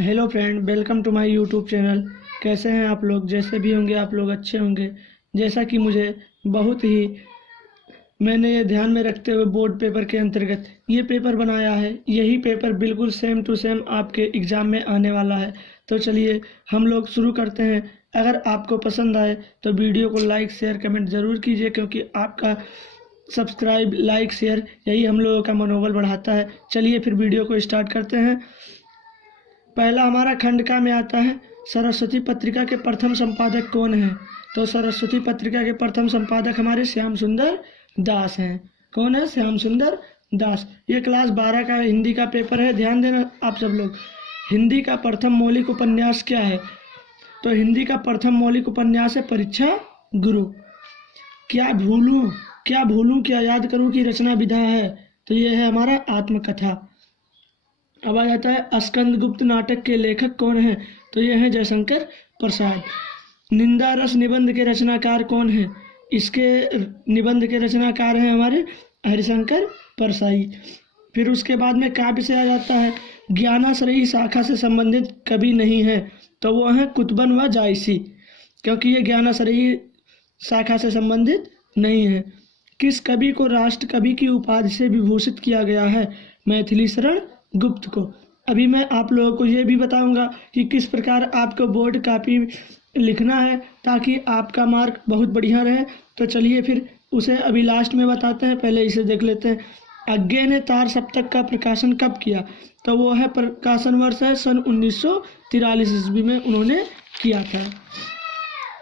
Hello friend, welcome to my YouTube channel. कैसे हैं आप लोग? जैसे भी होंगे आप लोग अच्छे होंगे। जैसा कि मुझे बहुत ही मैंने ये ध्यान में रखते हुए बोर्ड पेपर के अंतर्गत ये पेपर बनाया है, यही पेपर बिल्कुल सेम टू सेम आपके एग्ज़ाम में आने वाला है। तो चलिए हम लोग शुरू करते हैं। अगर आपको पसंद आए तो वीडियो को लाइक शेयर कमेंट ज़रूर कीजिए, क्योंकि आपका सब्सक्राइब लाइक शेयर यही हम लोगों का मनोबल बढ़ाता है। चलिए फिर वीडियो को स्टार्ट करते हैं। पहला हमारा खंड का में आता है, सरस्वती पत्रिका के प्रथम संपादक कौन है? तो सरस्वती पत्रिका के प्रथम संपादक हमारे श्याम सुंदर दास हैं। कौन है? श्याम सुंदर दास। ये क्लास 12 का हिंदी का पेपर है, ध्यान देना आप सब लोग। हिंदी का प्रथम मौलिक उपन्यास क्या है? तो हिंदी का प्रथम मौलिक उपन्यास है परीक्षा गुरु। क्या भूलूं क्या याद करूं की रचना विधा है? तो ये है हमारा आत्मकथा। अब आ जाता है स्कंदगुप्त नाटक के लेखक कौन है? तो ये है जयशंकर प्रसाद। निंदा रस निबंध के रचनाकार कौन है? इसके निबंध के रचनाकार हैं हमारे हरिशंकर परसाई। फिर उसके बाद में काव्य से आ जाता है, ज्ञानाश्रयी शाखा से संबंधित कवि नहीं है, तो वो है कुतुबन व जायसी, क्योंकि ये ज्ञानाश्रयी शाखा से संबंधित नहीं है। किस कवि को राष्ट्र कवि की उपाधि से विभूषित किया गया है? मैथिली शरण गुप्त को। अभी मैं आप लोगों को ये भी बताऊंगा कि किस प्रकार आपको बोर्ड कॉपी लिखना है ताकि आपका मार्क बहुत बढ़िया रहे। तो चलिए फिर उसे अभी लास्ट में बताते हैं, पहले इसे देख लेते हैं। अज्ञे ने तार सप्तक का प्रकाशन कब किया? तो वो है प्रकाशन वर्ष है सन 1943 ईस्वी में उन्होंने किया था।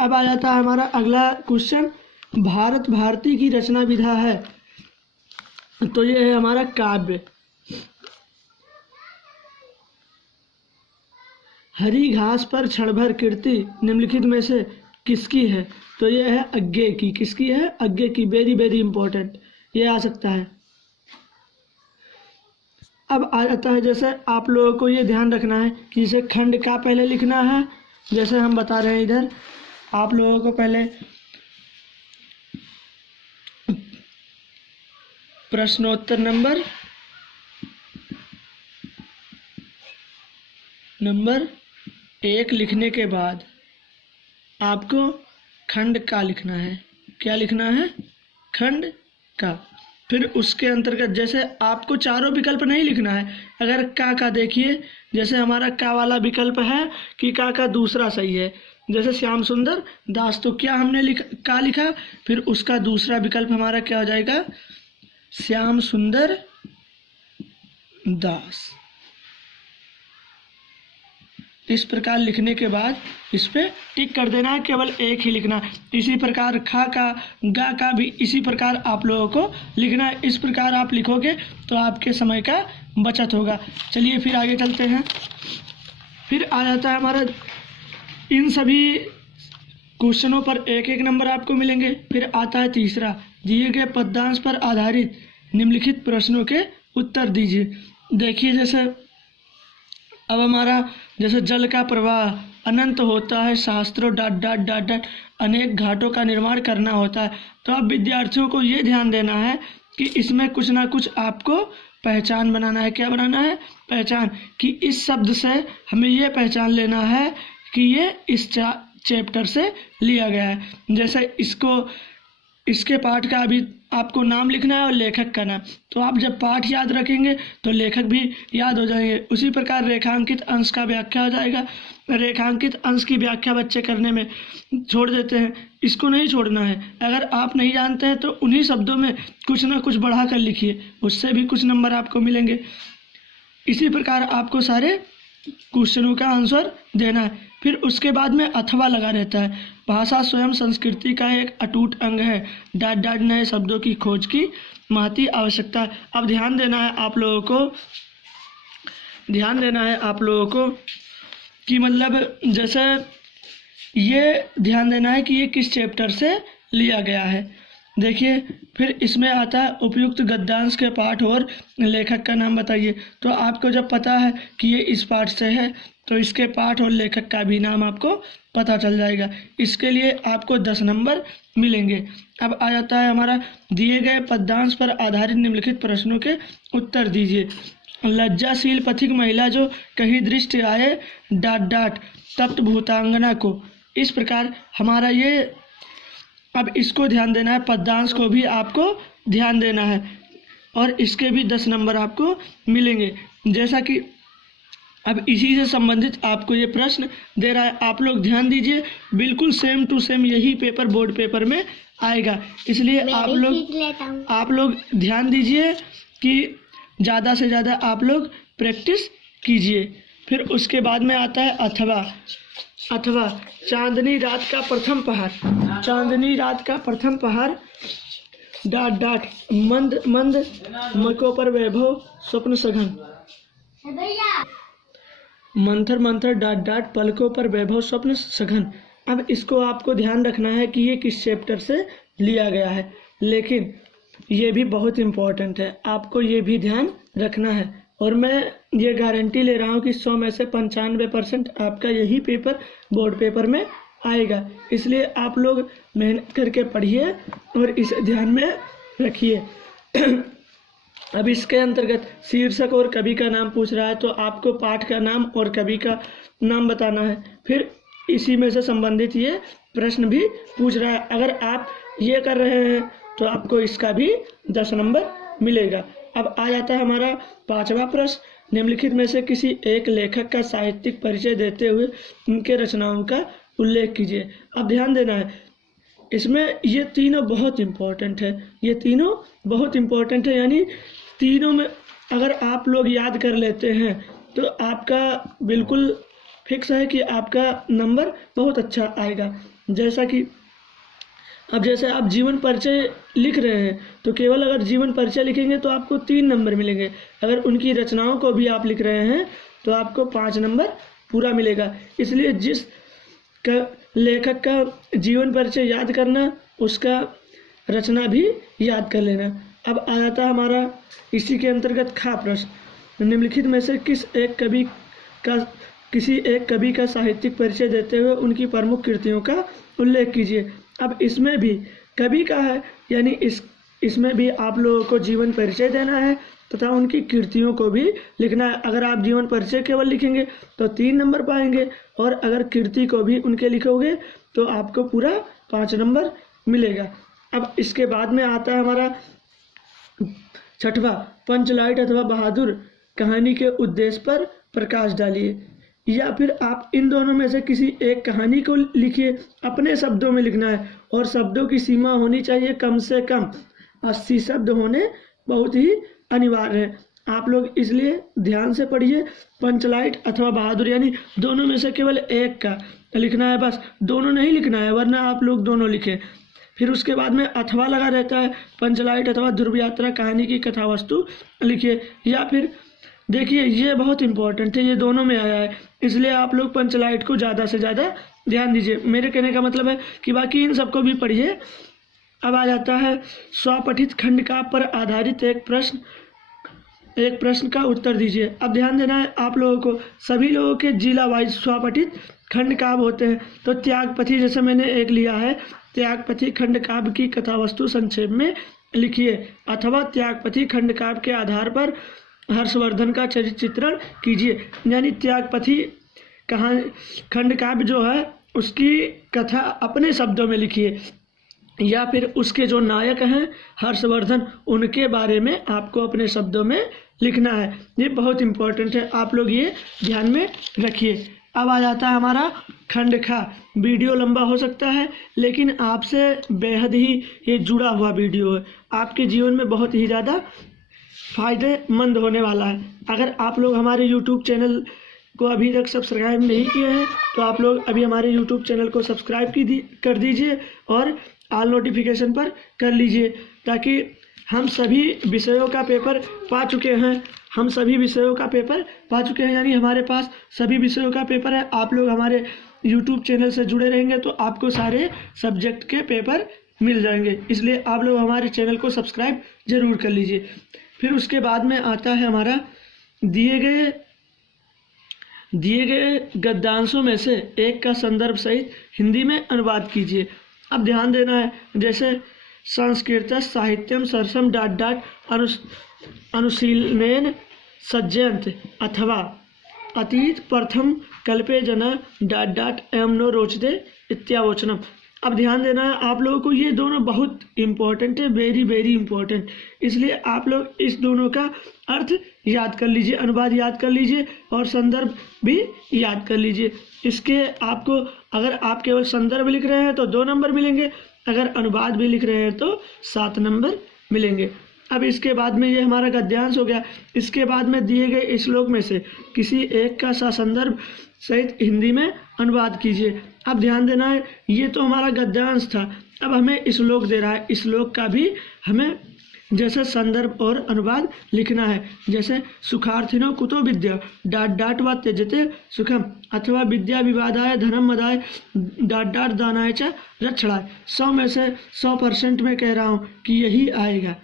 अब आ जाता है हमारा अगला क्वेश्चन, भारत भारती की रचना विधा है। तो ये है हमारा काव्य। हरी घास पर क्षणभर कीर्ति निम्नलिखित में से किसकी है? तो ये है अज्ञे की। किसकी है? अज्ञे की। वेरी वेरी इंपॉर्टेंट ये आ सकता है। अब आ जाता है, जैसे आप लोगों को ये ध्यान रखना है कि इसे खंड का पहले लिखना है। जैसे हम बता रहे हैं इधर आप लोगों को पहले प्रश्नोत्तर नंबर 1 लिखने के बाद आपको खंड का लिखना है। क्या लिखना है? खंड का। फिर उसके अंतर्गत जैसे आपको चारों विकल्प नहीं लिखना है। अगर का देखिए, जैसे हमारा का वाला विकल्प है कि का दूसरा सही है, जैसे श्याम सुंदर दास, तो क्या हमने लिखा, फिर उसका दूसरा विकल्प हमारा क्या हो जाएगा? श्याम सुंदर दास। इस प्रकार लिखने के बाद इस पे टिक कर देना है, केवल एक ही लिखना है। इसी प्रकार खा का गा का भी इसी प्रकार आप लोगों को लिखना है। इस प्रकार आप लिखोगे तो आपके समय का बचत होगा। चलिए फिर आगे चलते हैं। फिर आ जाता है हमारा, इन सभी क्वेश्चनों पर 1-1 नंबर आपको मिलेंगे। फिर आता है तीसरा, दिए गए पद्यांश पर आधारित निम्नलिखित प्रश्नों के उत्तर दीजिए। देखिए जैसे अब हमारा जैसे जल का प्रवाह अनंत होता है, शास्त्रों डॉट डॉट डॉट डॉट अनेक घाटों का निर्माण करना होता है। तो अब विद्यार्थियों को ये ध्यान देना है कि इसमें कुछ ना कुछ आपको पहचान बनाना है। क्या बनाना है? पहचान। कि इस शब्द से हमें ये पहचान लेना है कि ये इस चैप्टर से लिया गया है। जैसे इसके पाठ का अभी आपको नाम लिखना है और लेखक का नाम। तो आप जब पाठ याद रखेंगे तो लेखक भी याद हो जाएंगे। उसी प्रकार रेखांकित अंश का व्याख्या हो जाएगा। रेखांकित अंश की व्याख्या बच्चे करने में छोड़ देते हैं, इसको नहीं छोड़ना है। अगर आप नहीं जानते हैं तो उन्हीं शब्दों में कुछ ना कुछ बढ़ा कर लिखिए, उससे भी कुछ नंबर आपको मिलेंगे। इसी प्रकार आपको सारे क्वेश्चनों का आंसर देना है। फिर उसके बाद में अथवा लगा रहता है। भाषा स्वयं संस्कृति का एक अटूट अंग है, डॉट डॉट नए शब्दों की खोज की महती आवश्यकता है। अब ध्यान देना है आप लोगों को कि मतलब जैसे ये ध्यान देना है कि ये किस चैप्टर से लिया गया है। देखिए फिर इसमें आता है उपयुक्त गद्यांश के पाठ और लेखक का नाम बताइए। तो आपको जब पता है कि ये इस पाठ से है तो इसके पाठ और लेखक का भी नाम आपको पता चल जाएगा। इसके लिए आपको 10 नंबर मिलेंगे। अब आ जाता है हमारा, दिए गए पद्यांश पर आधारित निम्नलिखित प्रश्नों के उत्तर दीजिए। लज्जाशील पथिक महिला जो कहीं दृष्टि आए डाट डाट तप्त भूतांगना को। इस प्रकार हमारा ये, अब इसको ध्यान देना है, पद्यांश को भी आपको ध्यान देना है और इसके भी 10 नंबर आपको मिलेंगे। जैसा कि अब इसी से संबंधित आपको ये प्रश्न दे रहा है, आप लोग ध्यान दीजिए, बिल्कुल सेम टू सेम यही पेपर बोर्ड पेपर में आएगा, इसलिए आप लोग ध्यान दीजिए कि ज़्यादा से ज़्यादा आप लोग प्रैक्टिस कीजिए। फिर उसके बाद में आता है अथवा चांदनी रात का प्रथम पहर, चांदनी रात का प्रथम पहर डाट डाट मंद मंद मको पर वैभव स्वप्न सघन, मंथर मंथर डाट डाट पलकों पर वैभव स्वप्न सघन। अब इसको आपको ध्यान रखना है कि ये किस चैप्टर से लिया गया है, लेकिन ये भी बहुत इम्पोर्टेंट है, आपको ये भी ध्यान रखना है और मैं ये गारंटी ले रहा हूँ कि 100 में से 95% आपका यही पेपर बोर्ड पेपर में आएगा। इसलिए आप लोग मेहनत करके पढ़िए और इसे ध्यान में रखिए। अब इसके अंतर्गत शीर्षक और कवि का नाम पूछ रहा है, तो आपको पाठ का नाम और कवि का नाम बताना है। फिर इसी में से संबंधित ये प्रश्न भी पूछ रहा है, अगर आप ये कर रहे हैं तो आपको इसका भी 10 नंबर मिलेगा। अब आ जाता है हमारा 5वां प्रश्न, निम्नलिखित में से किसी एक लेखक का साहित्यिक परिचय देते हुए उनके रचनाओं का उल्लेख कीजिए। अब ध्यान देना है, इसमें ये तीनों बहुत इम्पोर्टेंट है, ये तीनों बहुत इम्पोर्टेंट है, यानी तीनों में अगर आप लोग याद कर लेते हैं तो आपका बिल्कुल फिक्स है कि आपका नंबर बहुत अच्छा आएगा। जैसा कि अब जैसे आप जीवन परिचय लिख रहे हैं तो केवल अगर जीवन परिचय लिखेंगे तो आपको 3 नंबर मिलेंगे, अगर उनकी रचनाओं को भी आप लिख रहे हैं तो आपको 5 नंबर पूरा मिलेगा। इसलिए जिस लेखक का जीवन परिचय याद करना, उसका रचना भी याद कर लेना। अब आ जाता है हमारा इसी के अंतर्गत खा प्रश्न, निम्नलिखित में से किसी एक कवि का साहित्यिक परिचय देते हुए उनकी प्रमुख कृतियों का उल्लेख कीजिए। अब इसमें भी कवि का है, यानी इसमें भी आप लोगों को जीवन परिचय देना है तथा उनकी कृतियों को भी लिखना है। अगर आप जीवन परिचय केवल लिखेंगे तो 3 नंबर पाएंगे और अगर कृति को भी उनके लिखोगे तो आपको पूरा 5 नंबर मिलेगा। अब इसके बाद में आता है हमारा 6वां, पंचलाइट अथवा बहादुर कहानी के उद्देश्य पर प्रकाश डालिए, या फिर आप इन दोनों में से किसी एक कहानी को लिखिए। अपने शब्दों में लिखना है और शब्दों की सीमा होनी चाहिए कम से कम 80 शब्द होने बहुत ही अनिवार्य है। आप लोग इसलिए ध्यान से पढ़िए, पंचलाइट अथवा बहादुर यानी दोनों में से केवल एक का लिखना है, बस दोनों नहीं लिखना है, वरना आप लोग दोनों लिखें। फिर उसके बाद में अथवा लगा रहता है, पंचलाइट अथवा ध्रुव यात्रा कहानी की कथा वस्तु लिखिए, या फिर देखिए ये बहुत इंपॉर्टेंट है, ये दोनों में आया है, इसलिए आप लोग पंचलाइट को ज़्यादा से ज़्यादा ध्यान दीजिए। मेरे कहने का मतलब है कि बाकी इन सबको भी पढ़िए। अब आ जाता है स्वपठित खंड काव्य पर आधारित एक प्रश्न का उत्तर दीजिए। अब ध्यान देना है आप लोगों को, सभी लोगों के जिला वाइज स्वपठित खंड काव्य होते हैं। तो त्यागपथी जैसे मैंने एक लिया है, त्यागपथी खंड काव्य की कथा वस्तु संक्षेप में लिखिए, अथवा त्यागपथी खंड काव्य के आधार पर हर्षवर्धन का चरित्र चित्रण कीजिए। यानी त्यागपथी खंड काव्य जो है उसकी कथा अपने शब्दों में लिखिए, या फिर उसके जो नायक हैं हर्षवर्धन, उनके बारे में आपको अपने शब्दों में लिखना है। ये बहुत इम्पोर्टेंट है, आप लोग ये ध्यान में रखिए। अब आ जाता है हमारा खंड खा। वीडियो लंबा हो सकता है लेकिन आपसे बेहद ही ये जुड़ा हुआ वीडियो है, आपके जीवन में बहुत ही ज़्यादा फ़ायदेमंद होने वाला है। अगर आप लोग हमारे YouTube चैनल को अभी तक सब्सक्राइब नहीं किए हैं तो आप लोग अभी हमारे YouTube चैनल को सब्सक्राइब कर दीजिए और ऑल नोटिफिकेशन पर कर लीजिए, ताकि हम सभी विषयों का पेपर पा चुके हैं, यानी हमारे पास सभी विषयों का पेपर है। आप लोग हमारे YouTube चैनल से जुड़े रहेंगे तो आपको सारे सब्जेक्ट के पेपर मिल जाएंगे, इसलिए आप लोग हमारे चैनल को सब्सक्राइब ज़रूर कर लीजिए। फिर उसके बाद में आता है हमारा दिए गए गद्यांशों में से एक का संदर्भ सहित हिंदी में अनुवाद कीजिए। अब ध्यान देना है, जैसे संस्कृत साहित्यम सरसम .. अनुशीलनेन सज्जयंत अथवा अतीत प्रथम कल्पे जना एवं नो रोचते इत्यावचनम। अब ध्यान देना है आप लोगों को, ये दोनों बहुत इंपॉर्टेंट है, वेरी वेरी इंपॉर्टेंट, इसलिए आप लोग इस दोनों का अर्थ याद कर लीजिए, अनुवाद याद कर लीजिए और संदर्भ भी याद कर लीजिए। इसके आपको अगर आप केवल संदर्भ लिख रहे हैं तो 2 नंबर मिलेंगे, अगर अनुवाद भी लिख रहे हैं तो 7 नंबर मिलेंगे। अब इसके बाद में ये हमारा गद्यांश हो गया। इसके बाद में दिए गए श्लोक में से किसी एक का ससंदर्भ सहित हिंदी में अनुवाद कीजिए। अब ध्यान देना है, ये तो हमारा गद्यांश था, अब हमें श्लोक दे रहा है, श्लोक का भी हमें जैसे संदर्भ और अनुवाद लिखना है। जैसे सुखार्थिनो कुतो विद्या वा त्यजते सुखम अथवा विद्या विवादाय धर्म मदाय दानाय च रक्षणाय। 100 में से 100% में कह रहा हूँ कि यही आएगा,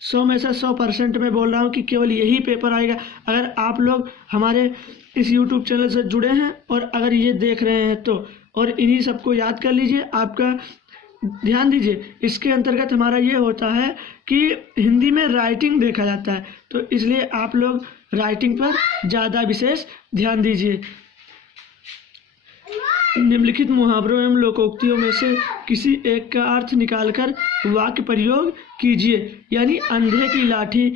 100 में से 100% में बोल रहा हूँ कि केवल यही पेपर आएगा। अगर आप लोग हमारे इस YouTube चैनल से जुड़े हैं और अगर ये देख रहे हैं तो, और इन्हीं सबको याद कर लीजिए। आपका ध्यान दीजिए, इसके अंतर्गत हमारा ये होता है कि हिंदी में राइटिंग देखा जाता है, तो इसलिए आप लोग राइटिंग पर ज़्यादा विशेष ध्यान दीजिए। निम्नलिखित मुहावरों एवं लोकोक्तियों में से किसी एक का अर्थ निकालकर वाक्य प्रयोग कीजिए। यानी अंधे की लाठी,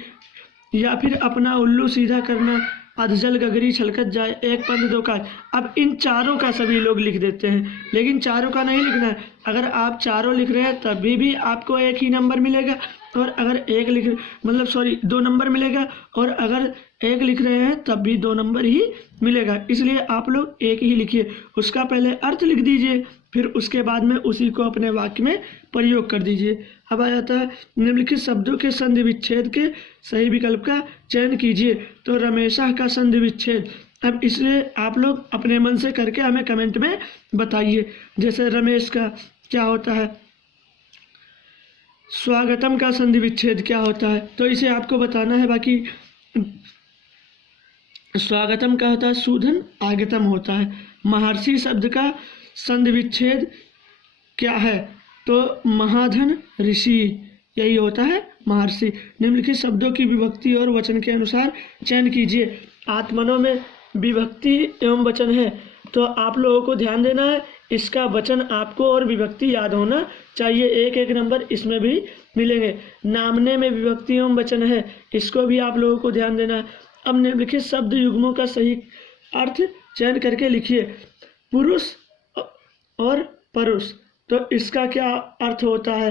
या फिर अपना उल्लू सीधा करना, अधजल गगरी छलकत जाए, एक पंथ 2 काज। अब इन चारों का सभी लोग लिख देते हैं, लेकिन चारों का नहीं लिखना है। अगर आप चारों लिख रहे हैं तभी भी आपको 1 ही नंबर मिलेगा, और अगर 2 नंबर मिलेगा, और अगर 1 लिख रहे हैं तब भी 2 नंबर ही मिलेगा। इसलिए आप लोग 1 ही लिखिए, उसका पहले अर्थ लिख दीजिए, फिर उसके बाद में उसी को अपने वाक्य में प्रयोग कर दीजिए। अब आ जाता है निम्नलिखित शब्दों के संधि विच्छेद के सही विकल्प का चयन कीजिए। तो रमेशा का संधि विच्छेद, अब इसलिए आप लोग अपने मन से करके हमें कमेंट में बताइए। जैसे रमेश का क्या होता है, स्वागतम का संधि विच्छेद क्या होता है, तो इसे आपको बताना है। बाकी स्वागतम का होता है सूधन आगतम होता है। महर्षि शब्द का संधि विच्छेद क्या है, तो महाधन ऋषि, यही होता है महर्षि। निम्नलिखित शब्दों की विभक्ति और वचन के अनुसार चयन कीजिए। आत्मनों में विभक्ति एवं वचन है, तो आप लोगों को ध्यान देना है, इसका वचन आपको और विभक्ति याद होना चाहिए। 1-1 नंबर इसमें भी मिलेंगे। नामने में विभक्ति एवं वचन है, इसको भी आप लोगों को ध्यान देना है। अब निम्नलिखित शब्द युग्मों का सही अर्थ चयन करके लिखिए। पुरुष और परुष, तो इसका क्या अर्थ होता है,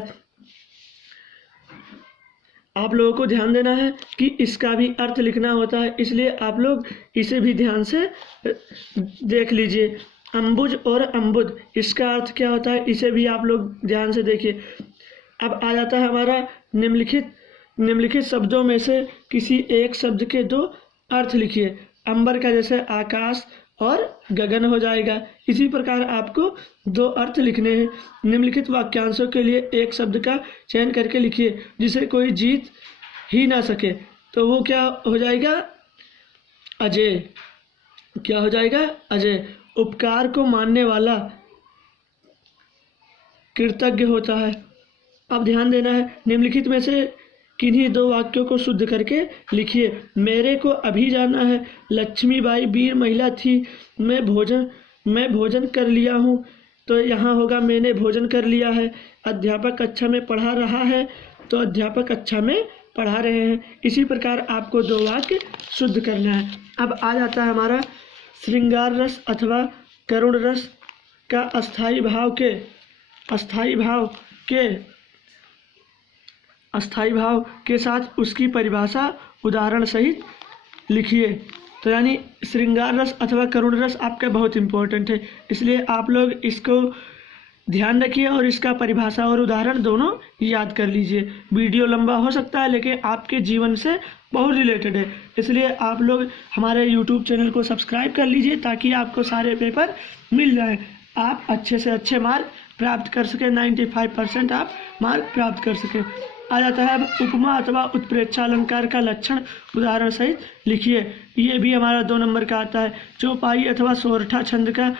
आप लोगों को ध्यान देना है कि इसका भी अर्थ लिखना होता है, इसलिए आप लोग इसे भी ध्यान से देख लीजिए। अंबुज और अम्बुद, इसका अर्थ क्या होता है, इसे भी आप लोग ध्यान से देखिए। अब आ जाता है हमारा निम्नलिखित शब्दों में से किसी एक शब्द के 2 अर्थ लिखिए। अंबर का जैसे आकाश और गगन हो जाएगा। इसी प्रकार आपको 2 अर्थ लिखने हैं। निम्नलिखित वाक्यांशों के लिए एक शब्द का चयन करके लिखिए जिसे कोई जीत ही ना सके, तो वो क्या हो जाएगा, अजय। क्या हो जाएगा, अजय। उपकार को मानने वाला कृतज्ञ होता है। अब ध्यान देना है, निम्नलिखित में से किन्हीं 2 वाक्यों को शुद्ध करके लिखिए। मेरे को अभी जाना है, लक्ष्मीबाई वीर महिला थी, मैं भोजन कर लिया हूँ, तो यहाँ होगा मैंने भोजन कर लिया है। अध्यापक कक्षा में पढ़ा रहा है, तो अध्यापक कक्षा में पढ़ा रहे हैं। इसी प्रकार आपको 2 वाक्य शुद्ध करना है। अब आ जाता है हमारा श्रृंगार रस अथवा करुण रस का अस्थाई भाव के साथ उसकी परिभाषा उदाहरण सहित लिखिए। तो यानी श्रृंगार रस अथवा करुण रस आपका बहुत इंपॉर्टेंट है, इसलिए आप लोग इसको ध्यान रखिए और इसका परिभाषा और उदाहरण दोनों याद कर लीजिए। वीडियो लंबा हो सकता है लेकिन आपके जीवन से बहुत रिलेटेड है, इसलिए आप लोग हमारे YouTube चैनल को सब्सक्राइब कर लीजिए ताकि आपको सारे पेपर मिल जाए, आप अच्छे से अच्छे मार्क प्राप्त कर सकें, 95% आप मार्क प्राप्त कर सकें। आ जाता है अब उपमा अथवा उत्प्रेक्षा अलंकार का लक्षण उदाहरण सहित लिखिए। ये भी हमारा 2 नंबर का आता है। चौपाई अथवा सोरठा छंद का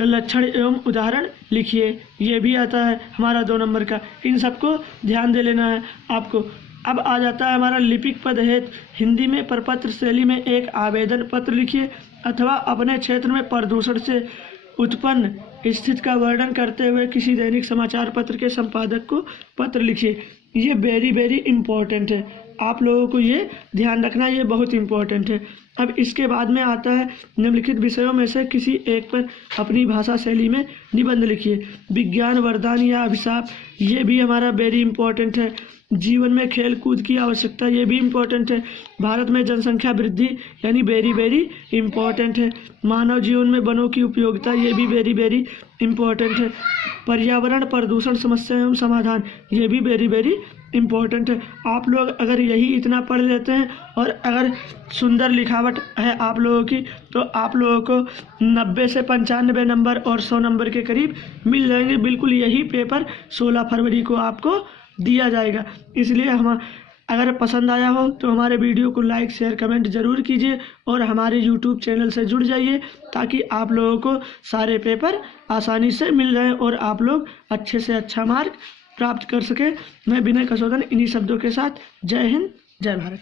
लक्षण एवं उदाहरण लिखिए, ये भी आता है हमारा 2 नंबर का। इन सबको ध्यान दे लेना है आपको। अब आ जाता है हमारा लिपिक पद हेतु। हिंदी में प्रपत्र शैली में एक आवेदन पत्र लिखिए अथवा अपने क्षेत्र में प्रदूषण से उत्पन्न स्थिति का वर्णन करते हुए किसी दैनिक समाचार पत्र के संपादक को पत्र लिखिए। ये वेरी इम्पोर्टेंट है, आप लोगों को ये ध्यान रखना, ये बहुत इम्पोर्टेंट है। अब इसके बाद में आता है निम्नलिखित विषयों में से किसी एक पर अपनी भाषा शैली में निबंध लिखिए। विज्ञान वरदान या अभिशाप, ये भी हमारा वेरी इम्पोर्टेंट है। जीवन में खेल कूद की आवश्यकता, ये भी इम्पोर्टेंट है। भारत में जनसंख्या वृद्धि यानी वेरी इम्पोर्टेंट है। मानव जीवन में वनों की उपयोगिता, ये भी वेरी इम्पोर्टेंट है। पर्यावरण प्रदूषण समस्या एवं समाधान, ये भी वेरी इम्पोर्टेंट है। आप लोग अगर यही इतना पढ़ लेते हैं और अगर सुंदर लिखावट है आप लोगों की, तो आप लोगों को 90 से 95 नंबर और 100 नंबर के करीब मिल जाएंगे। बिल्कुल यही पेपर 16 फरवरी को आपको दिया जाएगा। इसलिए हम अगर पसंद आया हो तो हमारे वीडियो को लाइक शेयर कमेंट ज़रूर कीजिए और हमारे यूट्यूब चैनल से जुड़ जाइए ताकि आप लोगों को सारे पेपर आसानी से मिल जाएं और आप लोग अच्छे से अच्छा मार्क प्राप्त कर सकें। मैं विनय कसोदन इन्हीं शब्दों के साथ जय हिंद जय भारत।